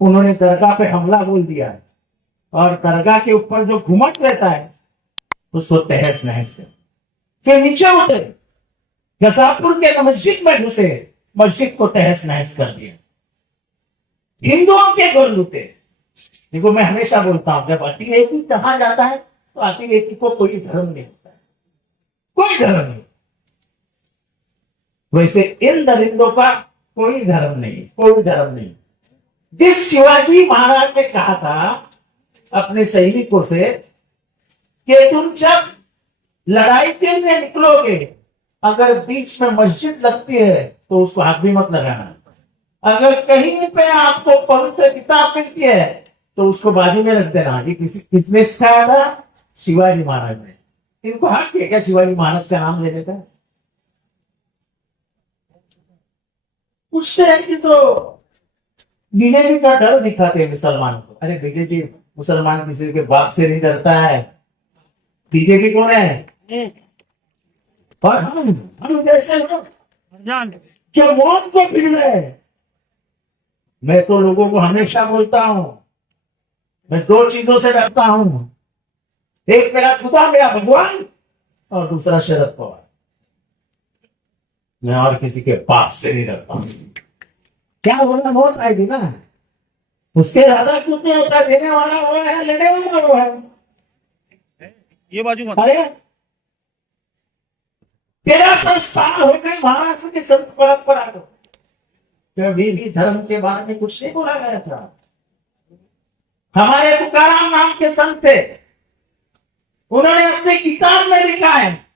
उन्होंने दरगाह पे हमला बोल दिया है और दरगाह के ऊपर जो घुमट रहता है उसको तहस नहस कर फिर नीचे उतरे, गजापुर के मस्जिद में घुसे, मस्जिद को तहस नहस कर दिया, हिंदुओं के घर लूटे। देखो मैं हमेशा बोलता हूं जब अतिरेकी कहा जाता है तो अतिरेकी को कोई धर्म नहीं होता है, कोई धर्म नहीं। वैसे इन दरिंदों का कोई धर्म नहीं, कोई धर्म नहीं। जिस शिवाजी महाराज ने कहा था अपने सैनिकों से कि तुम जब लड़ाई के लिए निकलोगे, अगर बीच में मस्जिद लगती है तो उसको हाथ भी मत लगाना, अगर कहीं पे आपको पवित्र किताब मिलती है तो उसको बाजू में रख देना। ये किसने सिखाया था? शिवाजी महाराज ने। इनको हक है क्या शिवाजी महाराज का नाम लेने का? पूछते हैं कि तो बीजेपी का डर दिखाते हैं मुसलमान को। अरे बीजेपी मुसलमान किसी के बाप से नहीं डरता है। बीजेपी कौन है? और हम जैसे लोग जो मौत को फिर रहे। मैं तो लोगों को हमेशा बोलता हूं, मैं दो चीजों से डरता हूं, एक मेरा खुदा, मेरा भगवान, और दूसरा शरद पवार। मैं और किसी के बाप से नहीं डरता हूं। क्या होना वोट आएगी ना, उसके ज्यादा कुछ नहीं होता। देने वाला वो है, लेने वाला वो है। ये बाजू मत। अरे 1300 साल हो गए महाराष्ट्र की संत परंपरा को, कभी भी धर्म के बारे में कुछ नहीं बोला गया था। हमारे तुकाराम नाम के संत थे, उन्होंने अपनी किताब में लिखा है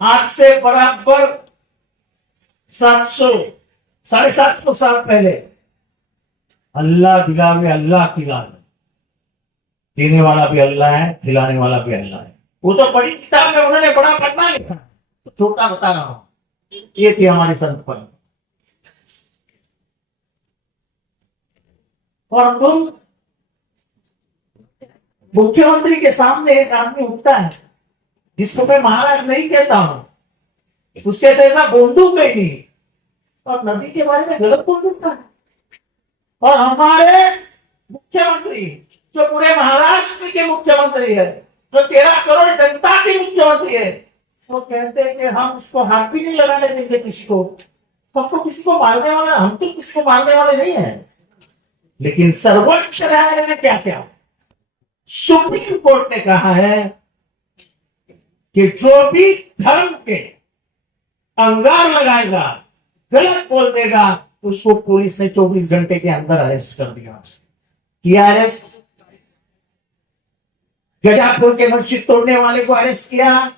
आज से बराबर 700-750 साल पहले, अल्लाह दिलावे अल्लाह खिलावे, देने वाला भी अल्लाह है, खिलाने वाला भी अल्लाह है। वो तो बड़ी किताब में उन्होंने बड़ा पढ़ना लिखा, तो छोटा बता रहा हूं। ये थी हमारी संत परंपरा। और तुम मुख्यमंत्री के सामने एक आदमी उठता है जिसको मैं महाराज नहीं कहता हूं, उसके से ऐसा बोंदू नहीं, और नदी के बारे में गलत बोल देता है। और हमारे मुख्यमंत्री जो पूरे महाराष्ट्र के मुख्यमंत्री है, जो 13 करोड़ जनता के मुख्यमंत्री है, वो कहते हैं कि हम उसको हाथ भी नहीं लगाने देंगे किसी को। हमको किसी को मारने वाला, हम तो किसी को मारने वाले नहीं है। लेकिन सर्वोच्च न्यायालय ने क्या किया? सुप्रीम कोर्ट ने कहा है कि जो भी धर्म के अंगार लगाएगा, गलत बोल देगा, उसको पुलिस ने 24 घंटे के अंदर अरेस्ट कर दिया। किया अरेस्ट? गजापुर के मस्जिद तोड़ने वाले को अरेस्ट किया,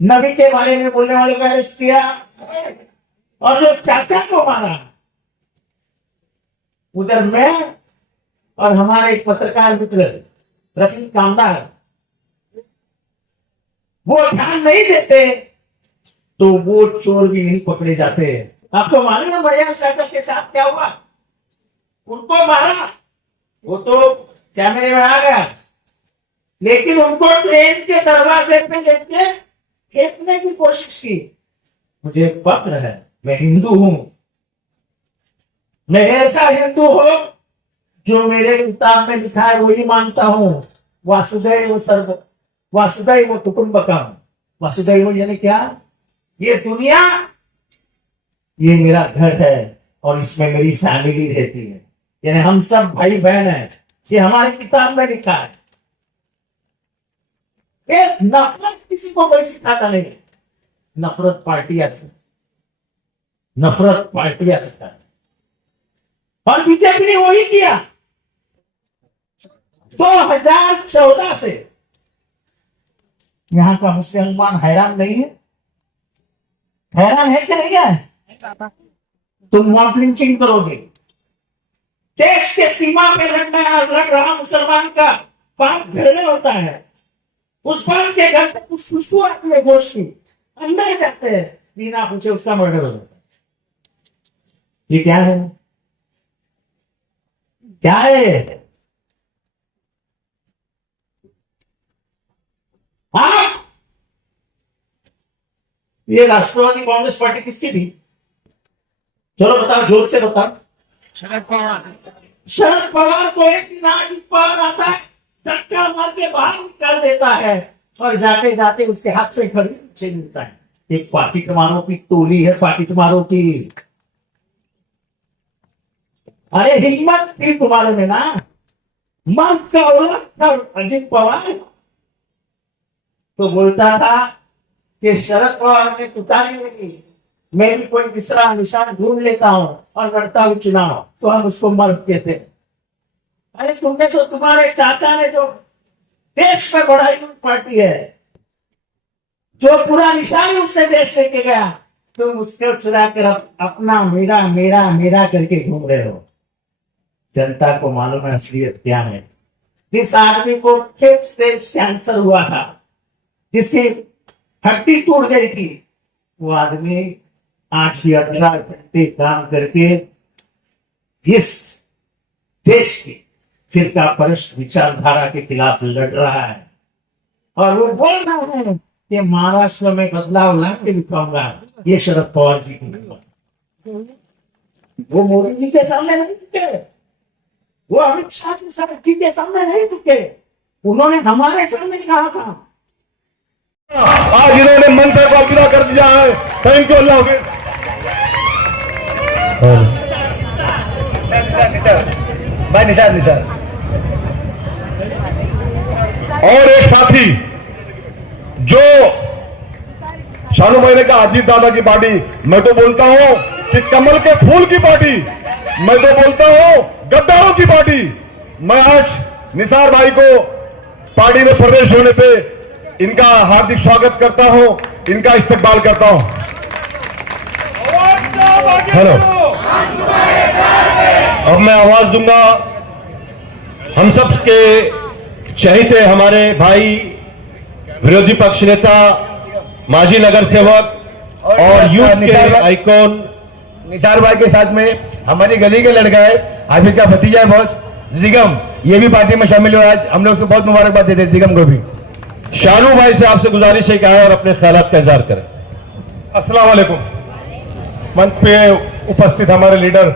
नबी के बारे में बोलने वाले को अरेस्ट किया, और जो चाचा को मारा, उधर मैं और हमारे एक पत्रकार मित्र रफीक कामदार वो ध्यान नहीं देते तो वो चोर भी नहीं पकड़े जाते। आपको मालूम है बढ़िया चाचा के साथ क्या हुआ? उनको मारा, वो तो कैमरे में आ गया, लेकिन उनको ट्रेन के दरवाजे पे लेके फेंकने की कोशिश की। मुझे फक्र है, मैं हिंदू हूं, मैं ऐसा हिंदू हूं जो मेरे किताब में लिखा है वही मानता हूं। वासुदेव सर्व वासुदेव कुटुंबकम। वासुदेव यानी क्या? ये दुनिया, ये मेरा घर है और इसमें मेरी फैमिली रहती है, यानी हम सब भाई बहन हैं। ये हमारी किताब में लिखा है। एक नफरत किसी को कोई सिखाता नहीं। नफरत पार्टियां से, नफरत पार्टियां सिखाती, और बीजेपी ने वही किया 2014 से। यहां का मुसलमान हैरान नहीं है? हैरान है कि नहीं है? तुम मॉब लिंचिंग करोगे, देश के सीमा पे लड़ रहा मुसलमान का बाप घर में होता है, उस बाप के घर से कुछ खुशबू आती है गोश्त की, अंदर जाते हैं, बिना पूछे उसका मर्डर हो जाता है। ये क्या है? क्या है? हाँ, ये राष्ट्रवादी कांग्रेस पार्टी किसकी थी? चलो बताओ, जोर से बताओ। शरद पवार को एक दिन अजित पवार आता है, धक्का मार के बाहर निकाल देता है और जाते जाते उसके हाथ से घड़ी पीछे मिलता है। एक पाकिटमारों की टोली है, पाकिटमारों की। अरे हिम्मत थी तुम्हारे में ना, मन का औरत था अजित पवार। तो बोलता था कि शरद पवार ने उतारी नहीं, मैं भी कोई दूसरा निशान ढूंढ लेता हूं और लड़ता हूं चुनाव, तो हम उसको मर्द कहते हैं। अरे तुमने तो, तुम्हारे चाचा ने जो देश में बढ़ाई हुई पार्टी है, जो पूरा निशान उसने देश लेके गया, तुम उसके चुरा कर अपना मेरा मेरा मेरा करके घूम रहे हो। जनता को मालूम है असलियत क्या है। जिस आदमी को 5th स्टेज कैंसर हुआ था, जिसकी हड्डी टूट गई थी, वो आदमी 8 या 18 घंटे काम करके इस देश की फिरका परस्त विचारधारा के खिलाफ लड़ रहा है। और वो बोल रहा है कि महाराष्ट्र में बदलाव ला के दिखाऊंगा। ये शरद पवार जी की, वो मोदी जी के सामने नहीं टिके, वो अमित शाह जी के सामने नहीं टिके, उन्होंने हमारे सामने कहा था। आज इन्होंने मंत्र को पूरा कर दिया है। थैंक यू अल्लाह के। भाई निशार और एक साथी जो शानू भाई ने कहा अजीत दादा की पार्टी, मैं तो बोलता हूं कि कमल के फूल की पार्टी, मैं तो बोलता हूं गद्दारों की पार्टी। मैं आज निसार भाई को पार्टी में प्रवेश होने पे इनका हार्दिक स्वागत करता हूं, इनका इस्तकबाल करता हूं। हेलो, अब मैं आवाज दूंगा हम सब के चहेते हमारे भाई विरोधी पक्ष नेता, माजी नगर सेवक और यूथ के आइकॉन निसार भाई के साथ में हमारी गली के लड़का है, हाफिज का भतीजा है बॉस जिगम, ये भी पार्टी में शामिल हुआ। आज हम लोग उसको बहुत मुबारकबाद देते हैं जिगम को भी। शानू भाई से आपसे गुजारिश है कि आए और अपने ख्यालात का इजहार करें। अस्सलाम वालेकुम। मंच पे उपस्थित हमारे लीडर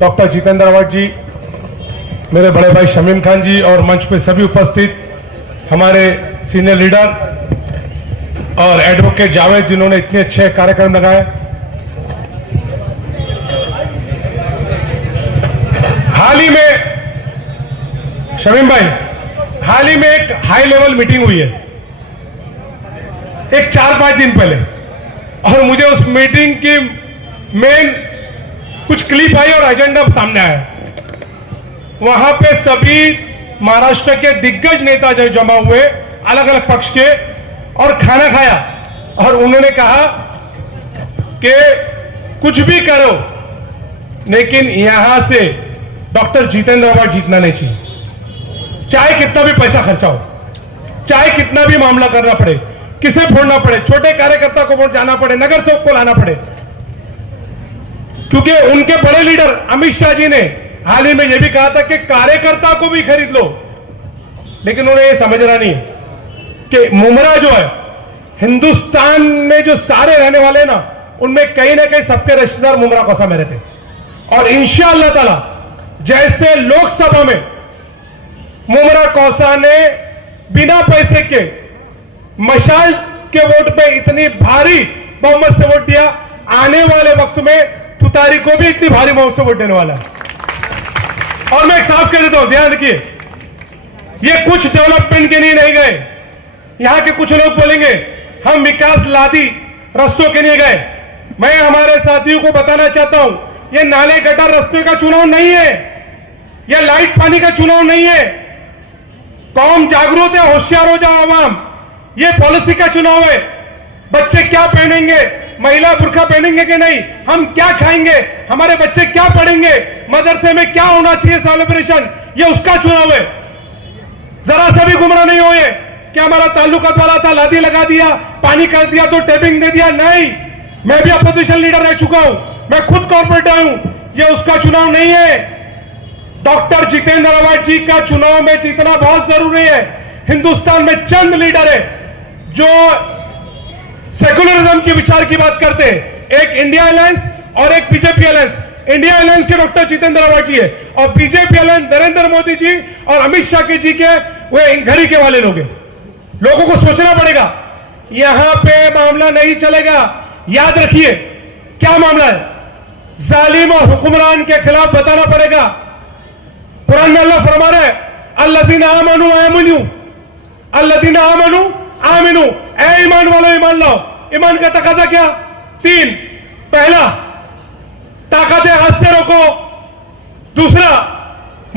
डॉक्टर जितेंद्र अवार्ड जी, मेरे बड़े भाई शमीम खान जी और मंच पे सभी उपस्थित हमारे सीनियर लीडर और एडवोकेट जावेद, जिन्होंने इतने अच्छे कार्यक्रम लगाए। हाल ही में शमीम भाई, हाल ही में एक हाई लेवल मीटिंग हुई है, एक 4-5 दिन पहले, और मुझे उस मीटिंग की मेन कुछ क्लिप आई और एजेंडा सामने आया। वहां पे सभी महाराष्ट्र के दिग्गज नेता जो जमा हुए अलग अलग पक्ष के, और खाना खाया, और उन्होंने कहा कि कुछ भी करो लेकिन यहां से डॉक्टर जितेंद्र अवार्ड जीतना नहीं चाहिए। चाहे कितना भी पैसा खर्चा हो, चाहे कितना भी मामला करना पड़े, किसे फोड़ना पड़े, छोटे कार्यकर्ता को वोट जाना पड़े, नगर सेवक को लाना पड़े, क्योंकि उनके बड़े लीडर अमित शाह जी ने हाल ही में यह भी कहा था कि कार्यकर्ता को भी खरीद लो। लेकिन उन्हें यह समझना नहीं कि मुमरा जो है, हिंदुस्तान में जो सारे रहने वाले ना, उनमें कहीं ना कहीं सबके रिश्तेदार मुमरा कोसा में रहते। और इंशाअल्लाह ताला जैसे लोकसभा में मुमरा कोसा ने बिना पैसे के मशाल के वोट पे इतनी भारी बहुमत से वोट दिया, आने वाले वक्त में तुतारी को भी इतनी भारी बहुमत से वोट देने वाला है। और मैं एक साफ कह देता हूं, ध्यान रखिए, ये कुछ डेवलपमेंट के लिए नहीं गए। यहां के कुछ लोग बोलेंगे हम विकास लादी रस्तों के लिए गए। मैं हमारे साथियों को बताना चाहता हूं, ये नाले गटर रस्ते का चुनाव नहीं है, यह लाइट पानी का चुनाव नहीं है। कौम जागरूक है, होशियार हो जाओ आवाम, ये पॉलिसी का चुनाव है। बच्चे क्या पहनेंगे, महिला बुर्का पहनेंगे कि नहीं, हम क्या खाएंगे, हमारे बच्चे क्या पढ़ेंगे, मदरसे में क्या होना चाहिए सेलिब्रेशन, ये उसका चुनाव है। जरा सा भी गुमराह नहीं हुए कि हमारा ताल्लुकात वाला था, लादी लगा दिया, पानी कर दिया तो टेपिंग दे दिया। नहीं, मैं भी अपोजिशन लीडर रह चुका हूं, मैं खुद कॉर्पोरेटर हूं, ये उसका चुनाव नहीं है। डॉक्टर जितेंद्र अवार्ड जी का चुनाव में जीतना बहुत जरूरी है। हिंदुस्तान में चंद लीडर है जो सेकुलरिज्म के विचार की बात करते हैं, एक इंडिया अलायंस और एक बीजेपी अलायंस। इंडिया अलायंस के डॉक्टर जितेंद्र आवाज जी है, और बीजेपी अलायंस नरेंद्र मोदी जी और अमित शाह के जी के वे घड़ी के वाले लोग हैं। लोगों को सोचना पड़ेगा, यहां पे मामला नहीं चलेगा। याद रखिए क्या मामला है, जालिम और हुक्मरान के खिलाफ बताना पड़ेगा। कुरान में अल्लाह फरमा रहा है, अल्लज़ीना आमनू आमिनू, अल्लज़ीना आमनू आमिनू, ए ईमान वालों ईमान लाओ। ईमान का तकाजा क्या? 3, पहला ताकत है, हाथ से रोको। दूसरा,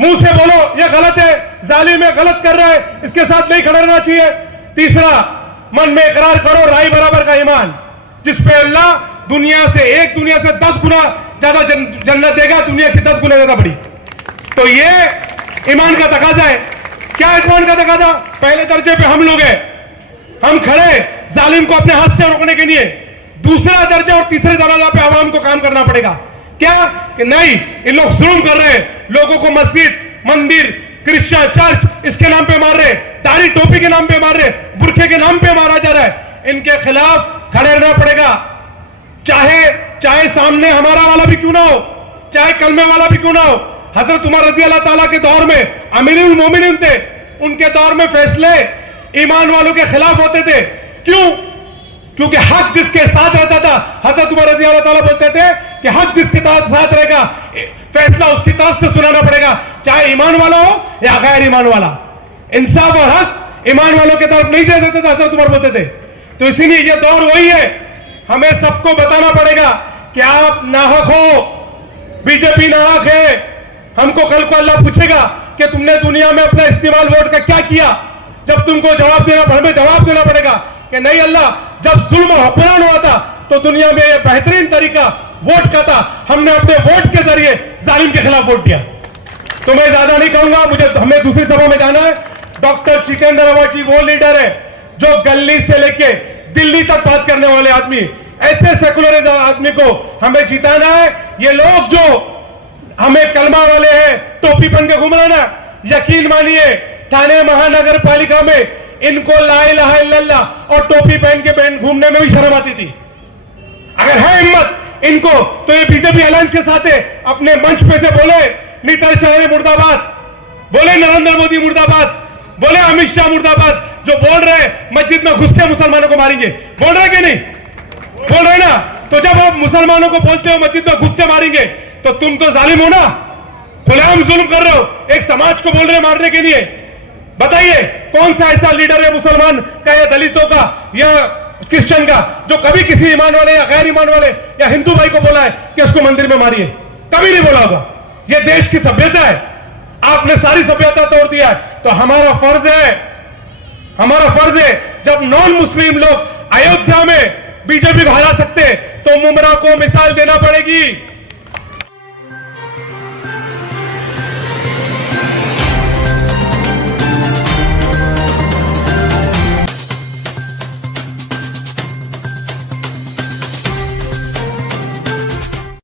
मुंह से बोलो ये गलत है, जालिम है, गलत कर रहा है, इसके साथ नहीं खड़ा रहना चाहिए। तीसरा, मन में इकरार करो राई बराबर का ईमान, जिसपे अल्लाह दुनिया से 10 गुना ज्यादा जन्नत देगा, दुनिया की 10 गुना ज्यादा बड़ी। तो ये ईमान का तकाजा है। क्या ईमान का तकाजा? पहले दर्जे पे हम लोग हैं, हम खड़े जालिम को अपने हाथ से रोकने के लिए। दूसरा दर्जा और तीसरे दर्जा पे आवाम को काम करना पड़ेगा। क्या कि नहीं, इन लोग जुल्म कर रहे हैं, लोगों को मस्जिद, मंदिर, क्रिश्चियन चर्च इसके नाम पे मार रहे, दाढ़ी टोपी के नाम पे मार रहे, बुरखे के नाम पे मारा जा रहा है। इनके खिलाफ खड़े रहना पड़ेगा, चाहे सामने हमारा वाला भी क्यों ना हो, चाहे कलमे वाला भी क्यों ना हो। हजरत उमर रजी अल्लाह ताला के दौर में अमीरुल मोमिनीन थे, उनके दौर में फैसले ईमान वालों के खिलाफ होते थे। क्यों? क्योंकि हक जिसके साथ रहता था, हजरत उमर रजी अल्लाह ताला बोलते थे कि हक जिसके साथ रहेगा फैसला उसकी तरफ से सुनाना पड़ेगा, चाहे ईमान वाला हो या गैर ईमान वाला। इंसाफ और हक ईमान वालों के तरफ नहीं दे देते थे, हजरत उमर बोलते थे। तो इसीलिए ये दौर वही है, हमें सबको बताना पड़ेगा कि आप नाहक हो, बीजेपी नाहक है। हमको कल को अल्लाह पूछेगा कि तुमने दुनिया में अपना इस्तेमाल वोट का क्या किया। जब तुमको जवाब देना, हमें जवाब देना पड़ेगा कि नहीं अल्लाह, जब जुल्म और हुक्मरान हुआ था तो दुनिया में यह बेहतरीन तरीका वोट का था, हमने अपने वोट के जरिए जालिम के खिलाफ वोट दिया। तो मैं ज्यादा नहीं कहूंगा, हमें दूसरी सभा में जाना है। डॉक्टर जितेंद्र आवाज जी वो लीडर है जो गली से लेके दिल्ली तक बात करने वाले आदमी, ऐसे सेकुलर आदमी को हमें जिताना है। ये लोग जो हमें कलमा वाले हैं, टोपी पहन के घूम रहे, यकीन मानिए थाने महानगर पालिका में इनको ला इलाहा इल्लल्लाह और टोपी पहन के घूमने में भी शर्म आती थी। अगर है हिम्मत इनको तो ये बीजेपी अलायंस के साथ है, अपने मंच पे से बोले नीतीश चौधरी मुर्दाबाद, बोले नरेंद्र मोदी मुर्दाबाद, बोले अमित शाह मुर्दाबाद। जो बोल रहे मस्जिद में घुस के मुसलमानों को मारेंगे, बोल रहे कि नहीं? बोल रहे ना? तो जब आप मुसलमानों को बोलते हो मस्जिद में घुस के मारेंगे, तो तुम तो जालिम हो ना, खुलेआम जुल्म कर रहे हो, एक समाज को बोल रहे मारने के लिए। बताइए कौन सा ऐसा लीडर है मुसलमान का या दलितों का या क्रिश्चियन का जो कभी किसी ईमान वाले या गैर ईमान वाले या हिंदू भाई को बोला है कि उसको मंदिर में मारिए? कभी नहीं बोला होगा। यह देश की सभ्यता है, आपने सारी सभ्यता तोड़ दिया है। तो हमारा फर्ज है जब नॉन मुस्लिम लोग अयोध्या में बीजेपी को हरा सकते तो मुमरा को मिसाल देना पड़ेगी।